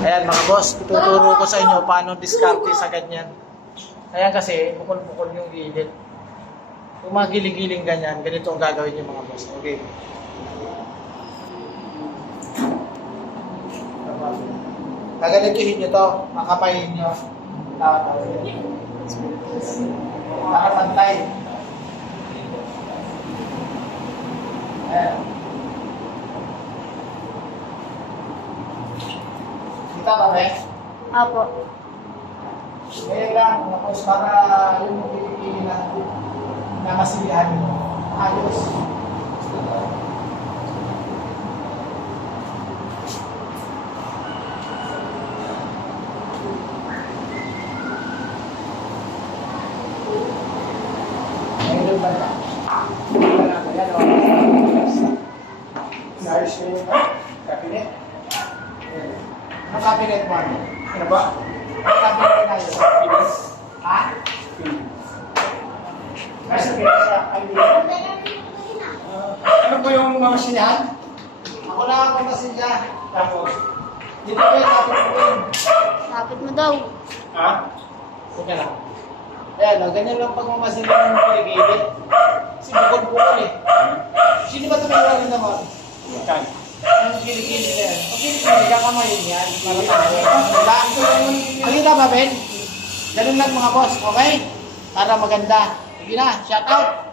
Ayan mga boss, tuturo ko sa inyo paano diskarte sa ganyan. Ayan kasi, bukol-bukol yung gilid. Kung mga giling-giling ganyan, ganito ang gagawin yung mga boss. Okay. Gaganituhin nyo to, makapayin nyo. Nakapantay. Ayan. Kita ba, Bek? Apo. Ngayon lang, tapos para yung pinipili na masilihan mo. Ayos. Ngayon ba na? Ayan o. Ayos ko yung kabinet. Anong cabinet mo? Ano ba? Anong cabinet na yun? Pinas. Ha? Pinas. Sa cabinet. Ano po yung mga sinyahan? Ako lang ang masinyahan. Tapos, dito ko yung tapos ko yun. Lapit mo daw. Ha? Sige lang. Ayan, ganyan lang pag mamasinyahan ng piligili. Kasi bukol-bukol eh. Sino ba ito may walang naman? Ikan. Ang kilikili na yan. Ang kilikili, kakamayin yan. Para tayo. Diba? Ang kita ba, Ben? Ganun lang mga boss, okay? Para maganda. Sige na, shout out!